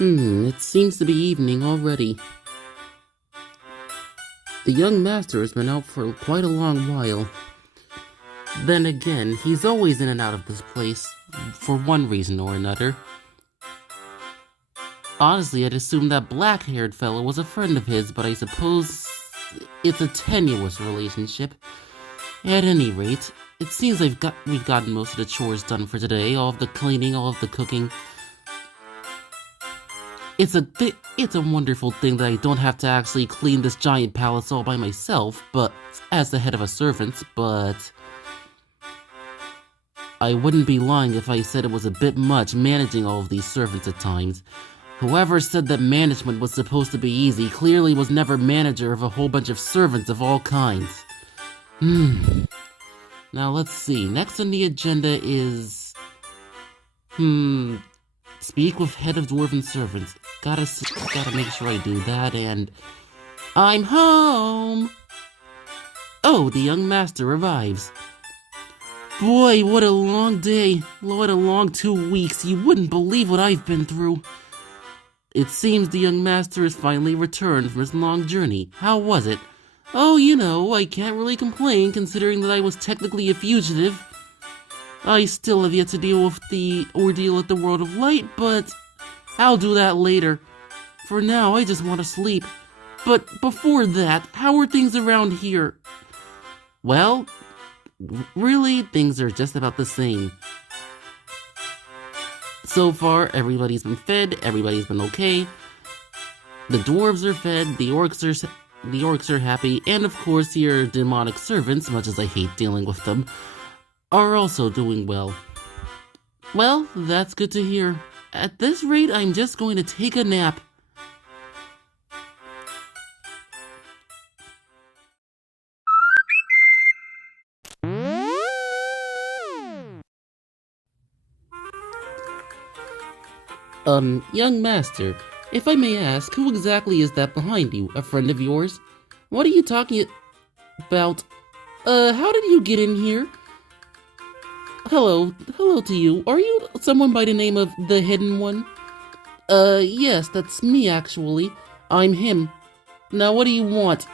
It seems to be evening already. The young master has been out for quite a long while. Then again, he's always in and out of this place, for one reason or another. Honestly, I'd assumed that black-haired fellow was a friend of his, but I suppose it's a tenuous relationship. At any rate, it seems we've gotten most of the chores done for today, all of the cleaning, all of the cooking. It's a wonderful thing that I don't have to actually clean this giant palace all by myself, but as the head of a servant, but I wouldn't be lying if I said it was a bit much managing all of these servants at times. Whoever said that management was supposed to be easy clearly was never manager of a whole bunch of servants of all kinds. Now let's see, next on the agenda is... Speak with head of dwarven servants. Gotta make sure I do that, and... I'm home! Oh, the young master arrives. Boy, what a long day. What a long 2 weeks. You wouldn't believe what I've been through. It seems the young master has finally returned from his long journey. How was it? Oh, you know, I can't really complain considering that I was technically a fugitive. I still have yet to deal with the ordeal at the World of Light, but I'll do that later. For now, I just want to sleep. But before that, how are things around here? Well, really, things are just about the same. So far, everybody's been fed, everybody's been okay. The dwarves are fed, the orcs are happy, and of course your demonic servants, much as I hate dealing with them, are also doing well. Well, that's good to hear. At this rate, I'm just going to take a nap. Young master, if I may ask, who exactly is that behind you? A friend of yours? What are you talking about? How did you get in here? Hello to you. Are you someone by the name of the Hidden One? Yes, that's me actually. I'm him. Now what do you want?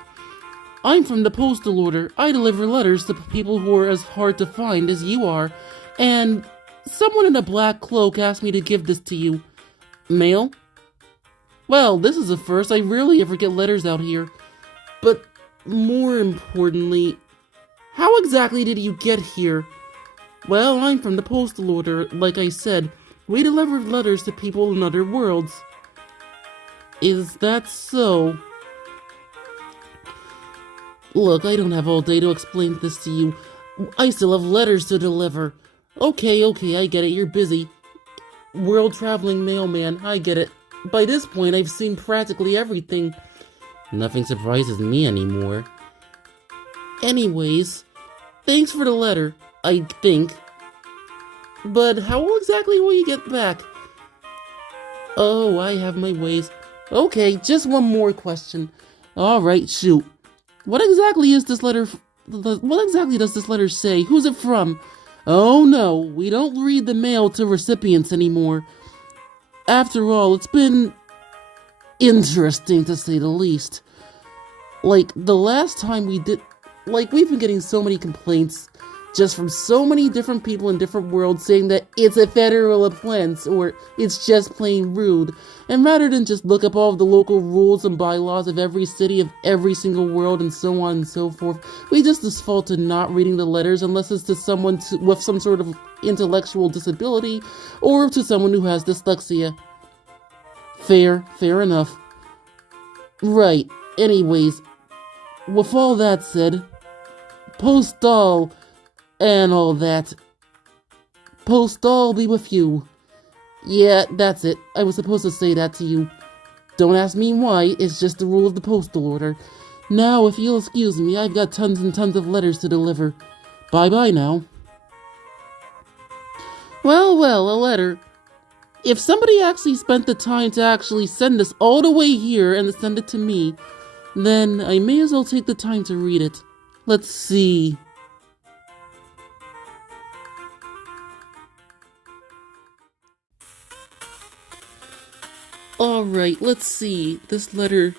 I'm from the postal order. I deliver letters to people who are as hard to find as you are, and someone in a black cloak asked me to give this to you. Mail? Well, this is a first. I rarely ever get letters out here. But more importantly, how exactly did you get here? Well, I'm from the postal order. Like I said, we deliver letters to people in other worlds. Is that so? Look, I don't have all day to explain this to you. I still have letters to deliver. Okay, I get it, you're busy. World-traveling mailman, I get it. By this point, I've seen practically everything. Nothing surprises me anymore. Anyways, thanks for the letter, I think. But how exactly will you get back? Oh, I have my ways. Okay, just one more question. Alright, shoot. What exactly is this letter... What exactly does this letter say? Who's it from? Oh no, we don't read the mail to recipients anymore. After all, it's been interesting to say the least. Like, the last time we did... Like, we've been getting so many complaints just from so many different people in different worlds saying that it's a federal offense or it's just plain rude. And rather than just look up all of the local rules and bylaws of every city of every single world and so on and so forth, we just default to not reading the letters unless it's to someone with some sort of intellectual disability or to someone who has dyslexia. Fair enough. Right, anyways, with all that said, postal and all that. Postal be with you. Yeah, that's it. I was supposed to say that to you. Don't ask me why, it's just the rule of the postal order. Now, if you'll excuse me, I've got tons and tons of letters to deliver. Bye-bye now. Well, a letter. If somebody actually spent the time to actually send us all the way here and send it to me, then I may as well take the time to read it. Let's see. Alright, let's see. This letter.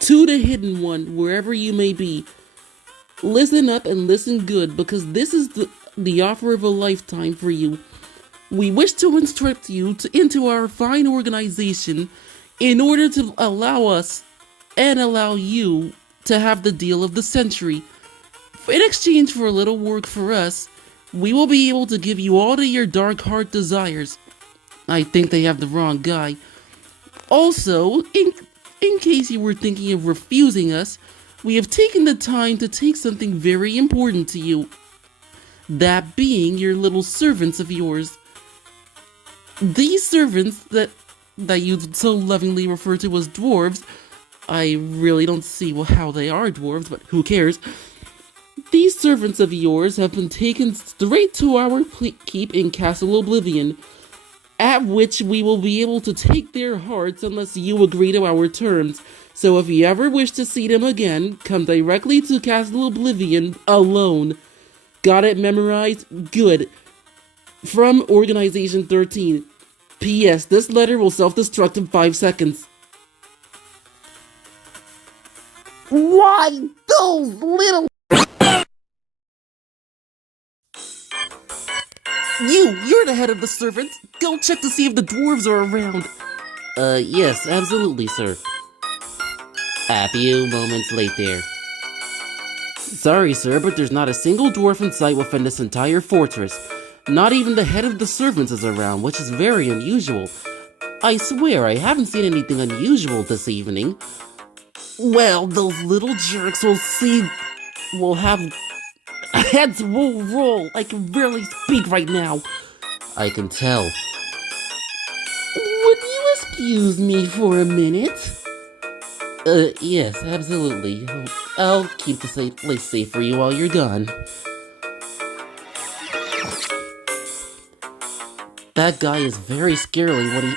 To the hidden one, wherever you may be. Listen up and listen good, because this is the offer of a lifetime for you. We wish to instruct you into our fine organization in order to allow us and allow you to have the deal of the century. In exchange for a little work for us, we will be able to give you all of your dark heart desires. I think they have the wrong guy. Also, in case you were thinking of refusing us, we have taken the time to take something very important to you. That being your little servants of yours. These servants that you so lovingly refer to as dwarves, I really don't see how they are dwarves, but who cares? These servants of yours have been taken straight to our keep in Castle Oblivion, at which we will be able to take their hearts unless you agree to our terms. So if you ever wish to see them again, come directly to Castle Oblivion alone. Got it memorized? Good. From Organization 13. P.S. This letter will self-destruct in 5 seconds. Why those little... You're the head of the servants. Go check to see if the dwarves are around. Yes, absolutely, sir. A few moments later. Sorry, sir, but there's not a single dwarf in sight within this entire fortress. Not even the head of the servants is around, which is very unusual. I swear, I haven't seen anything unusual this evening. Well, those little jerks will see... will have... heads will roll. I can barely speak right now. I can tell. Would you excuse me for a minute? Yes, absolutely. I'll keep the place safe for you while you're gone. That guy is very scary when he...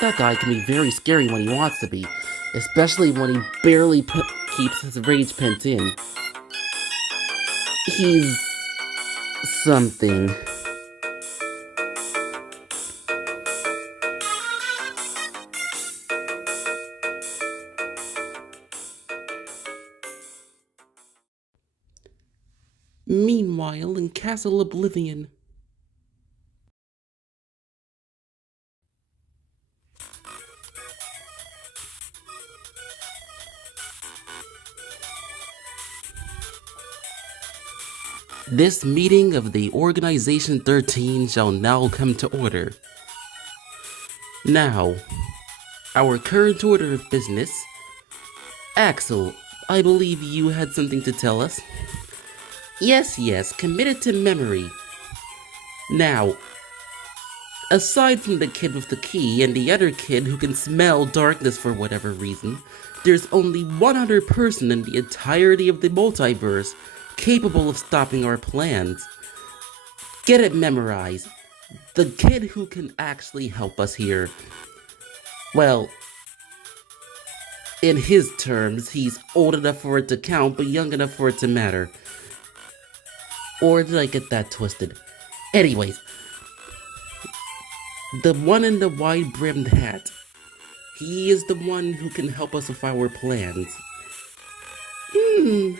That guy can be very scary when he wants to be. Especially when he barely keeps his rage pent in. He's... something. Meanwhile, in Castle Oblivion. This meeting of the Organization 13 shall now come to order. Now, our current order of business. Axel, I believe you had something to tell us. Yes, committed to memory. Now, aside from the kid with the key and the other kid who can smell darkness for whatever reason, there's only one other person in the entirety of the multiverse capable of stopping our plans. Get it memorized. The kid who can actually help us here. Well, in his terms, he's old enough for it to count, but young enough for it to matter. Or did I get that twisted? Anyways, the one in the wide-brimmed hat. He is the one who can help us with our plans.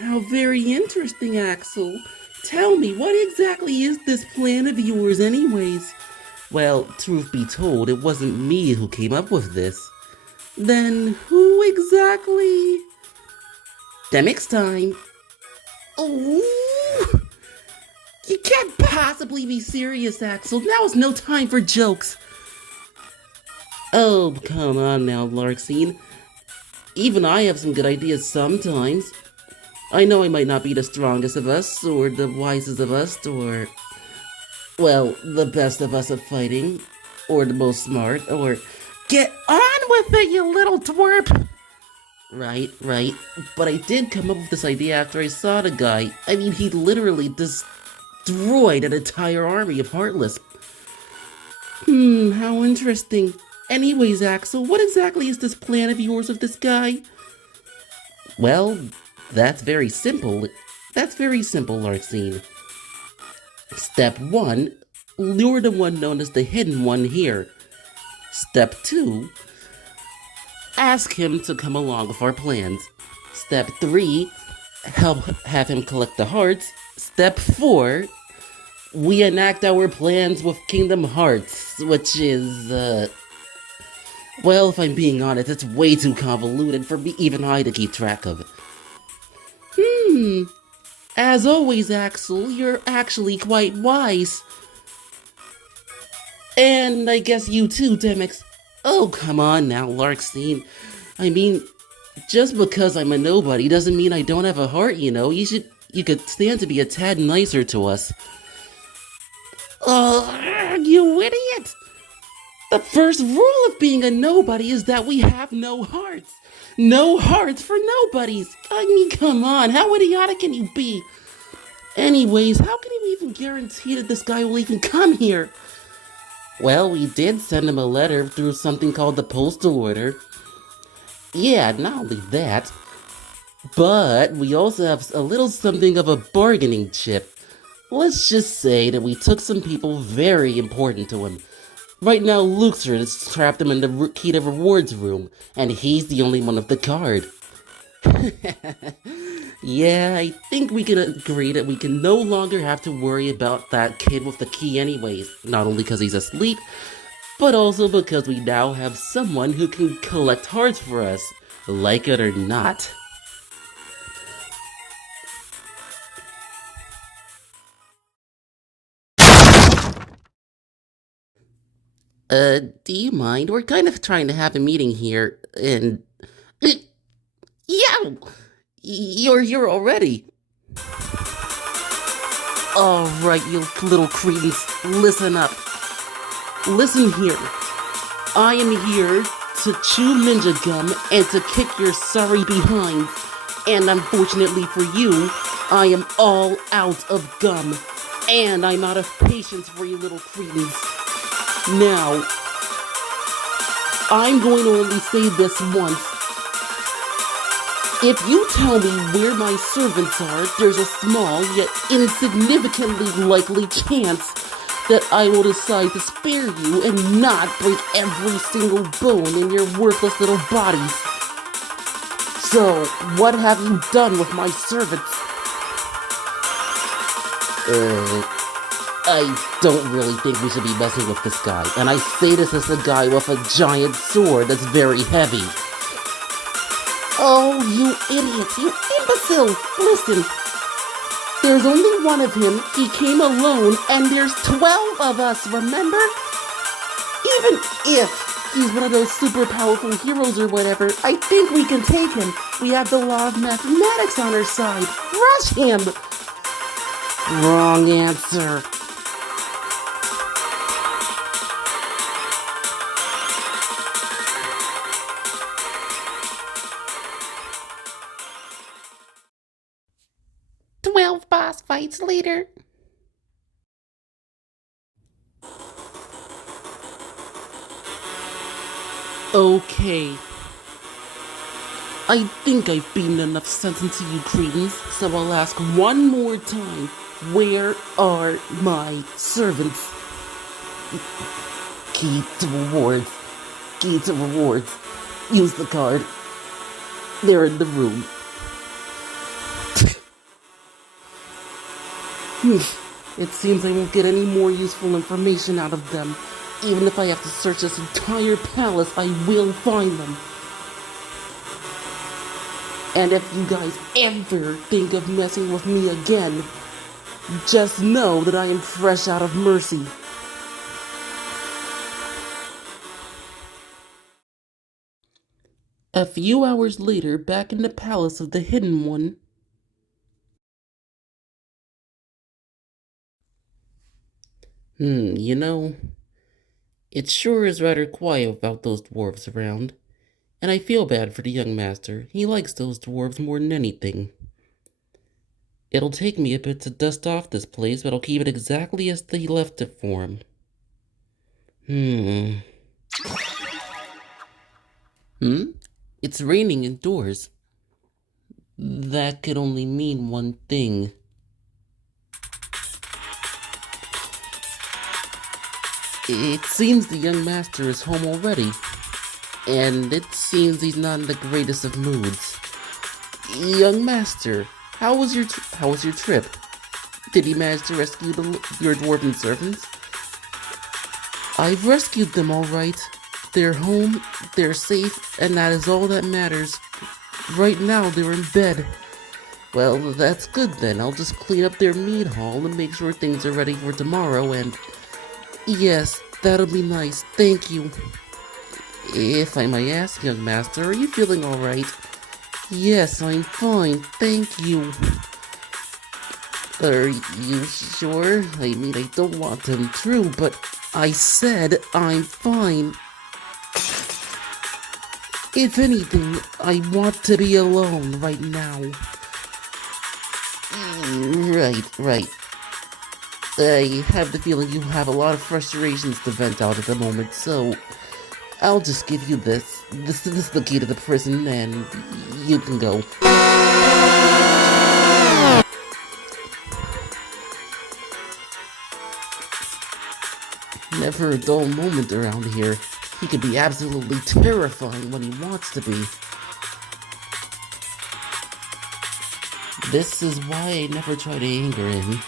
How very interesting, Axel. Tell me, what exactly is this plan of yours anyways? Well, truth be told, it wasn't me who came up with this. Then who exactly? Demix time. Oh, you can't possibly be serious, Axel. Now is no time for jokes. Oh, come on now, Larxene. Even I have some good ideas sometimes. I know I might not be the strongest of us, or the wisest of us, or... well, the best of us at fighting, or the most smart, or... Get on with it, you little twerp! Right. But I did come up with this idea after I saw the guy. I mean, he literally destroyed an entire army of Heartless. How interesting. Anyways, Axel, what exactly is this plan of yours with this guy? Well, that's very simple. Larxene. Step 1, lure the one known as the Hidden One here. Step 2, ask him to come along with our plans. Step 3, have him collect the hearts. Step 4, we enact our plans with Kingdom Hearts, which is, well, if I'm being honest, it's way too convoluted for me, even I to keep track of. As always, Axel, you're actually quite wise. And I guess you too, Demix. Oh, come on now, Larkstein. I mean, just because I'm a nobody doesn't mean I don't have a heart, you know. You could stand to be a tad nicer to us. Oh, you idiot! The first rule of being a nobody is that we have no hearts. No hearts for nobodies. I mean, come on, how idiotic can you be? Anyways, how can you even guarantee that this guy will even come here? Well, we did send him a letter through something called the postal order. Yeah, not only that, but we also have a little something of a bargaining chip. Let's just say that we took some people very important to him. Right now, Luxor has trapped him in the Key to Rewards room, and he's the only one with the card. Yeah, I think we can agree that we can no longer have to worry about that kid with the key anyways. Not only because he's asleep, but also because we now have someone who can collect hearts for us, like it or not. Do you mind? We're kind of trying to have a meeting here, and... Yeah! You're here already. Alright, you little cretins, listen up. Listen here. I am here to chew ninja gum and to kick your sorry behinds. And unfortunately for you, I am all out of gum. And I'm out of patience for you little cretins. Now, I'm going to only say this once. If you tell me where my servants are, there's a small yet insignificantly likely chance that I will decide to spare you and not break every single bone in your worthless little bodies. So, what have you done with my servants? I don't really think we should be messing with this guy, and I say this as a guy with a giant sword that's very heavy. Oh, you idiots, you imbeciles! Listen, there's only one of him, he came alone, and there's 12 of us, remember? Even if he's one of those super powerful heroes or whatever, I think we can take him. We have the law of mathematics on our side. Rush him! Wrong answer. Boss fights later. Okay. I think I've beaten enough sense into you cretins, so I'll ask one more time. Where are my servants? Key to rewards. Key to rewards. Use the card. They're in the room. It seems I won't get any more useful information out of them. Even if I have to search this entire palace, I will find them. And if you guys ever think of messing with me again, just know that I am fresh out of mercy. A few hours later, back in the palace of the Hidden One. You know, it sure is rather quiet without those dwarves around. And I feel bad for the young master. He likes those dwarves more than anything. It'll take me a bit to dust off this place, but I'll keep it exactly as he left it for him. It's raining indoors. That could only mean one thing. It seems the young master is home already, and it seems he's not in the greatest of moods. Young master, how was your trip? Did you manage to rescue your dwarven servants? I've rescued them all right. They're home, they're safe, and that is all that matters. Right now, they're in bed. Well, that's good then. I'll just clean up their mead hall and make sure things are ready for tomorrow, and... Yes, that'll be nice. Thank you. If I may ask, young master, are you feeling alright? Yes, I'm fine. Thank you. Are you sure? I mean, I don't want to intrude, but I said I'm fine. If anything, I want to be alone right now. Right. I have the feeling you have a lot of frustrations to vent out at the moment, so I'll just give you this. This is the key to the prison, and you can go. Never a dull moment around here. He can be absolutely terrifying when he wants to be. This is why I never try to anger him.